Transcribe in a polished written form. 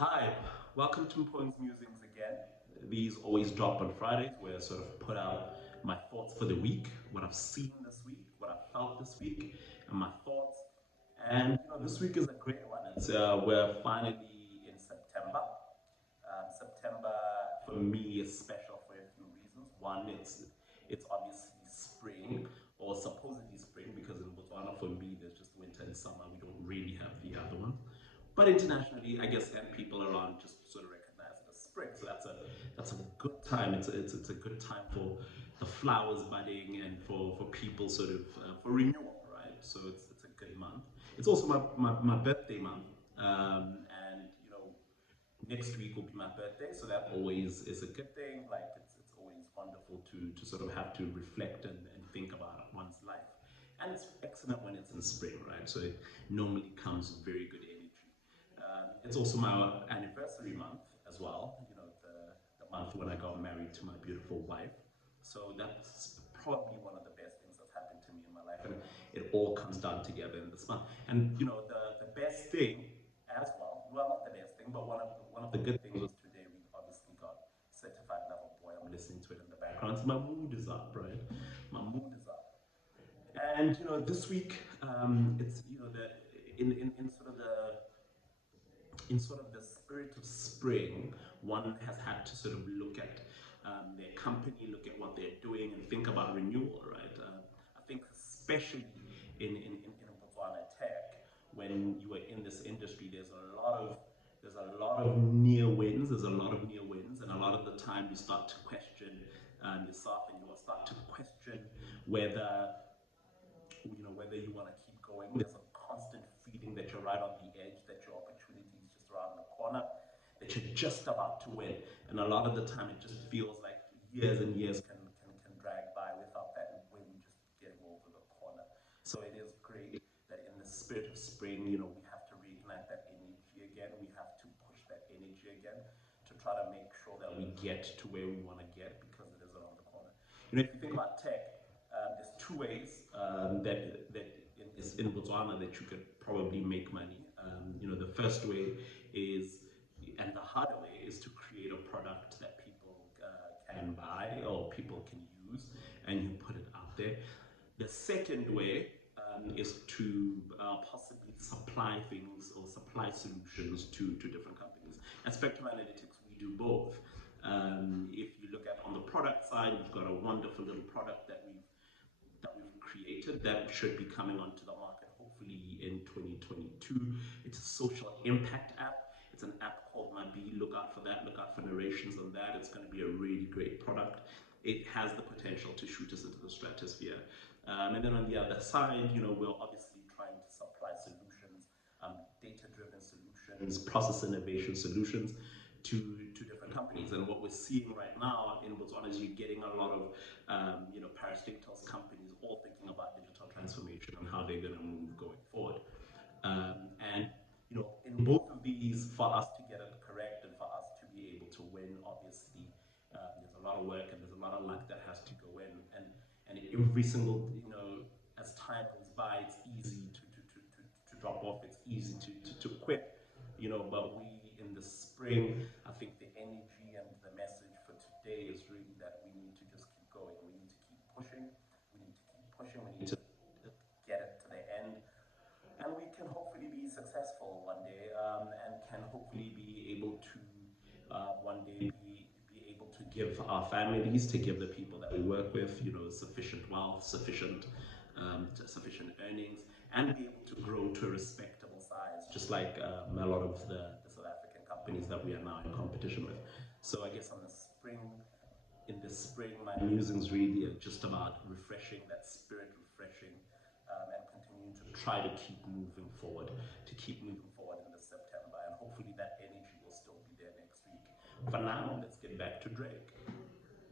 Hi, welcome to Mphoengs Musings again. These always drop on Fridays where I sort of put out my thoughts for the week, what I've seen this week, what I've felt this week, and my thoughts. And this week is a great one. We're finally in September. September for me is special for a few reasons. One, it's obviously spring or supposedly spring because in Botswana for me there's just winter and summer. We don't really have the other one. But internationally, I guess, and people around just sort of recognize it as spring. So that's a good time. It's a good time for the flowers budding and for people sort of for renewal, right? So it's a good month. It's also my birthday month, and next week will be my birthday, so that always is a good thing. Like it's always wonderful to sort of have to reflect and think about one's life. And it's excellent when it's in spring, right? So it normally comes with very good energy. It's also my anniversary month as well. The month when I got married to my beautiful wife. So that's probably one of the best things that's happened to me in my life, and it all comes down together in this month. And the best thing as well. Well, not the best thing, but one of the good things was today we obviously got certified lover boy. I'm listening to it in the background. So my mood is up, right? My mood is up. And this week, it's the in sort of the spirit of spring, one has had to sort of look at their company, look at what they're doing, and think about renewal, right? I think especially in Botswana tech, when you are in this industry, there's a lot of near wins. There's a lot of near wins, and a lot of the time you start to question yourself, and you will start to question whether whether you want to keep going. There's a constant feeling that you're right on the edge, that your opportunity is just around the corner, that you're just about to win. And a lot of the time, it just feels like years and years can drag by without that win just getting over the corner. So it is great that in the spirit of spring, we have to reignite that energy again. We have to push that energy again to try to make sure that we get to where we want to get because it is around the corner. If you think about tech, there's two ways in Botswana that you could probably make money. The first way is, and the harder way is to create a product that people can buy or people can use, and you put it out there. The second way is to possibly supply things or supply solutions to different companies. At Spectrum Analytics, we do both. If you look at on the product side, we've got a wonderful little product that we've created that should be coming onto the market hopefully in 2022. It's a social impact app. It's an app called My Bee. Look out for that. Look out for narrations on that. It's going to be a really great product. It has the potential to shoot us into the stratosphere. And then on the other side, we're obviously trying to supply solutions, data-driven solutions, process innovation solutions to different companies. And what we're seeing right now in Botswana is you're getting a lot of parastatals companies all thinking about digital transformation and how they're going to move going forward. And in both of these, for us to get it correct and for us to be able to win, obviously, there's a lot of work and there's a lot of luck that has to go in. And every single, as time goes by, it's easy to drop off. It's easy to quit. But we in the spring, I think the energy and the message for today is really that we need to just keep going. We need to keep pushing. We need to keep pushing. We need to get it to the end, and we can hopefully be successful one day, and can hopefully be able to one day be able to give our families, to give the people that we work with, sufficient wealth, sufficient earnings, and be able to grow to a respectable size, just like a lot of the South African companies that we are now in competition with. So I guess in the spring, my musings really are just about refreshing that spirit, refreshing, and continuing to try to keep moving forward, in the September, and hopefully that energy will still be there next week. For now, let's get back to Drake.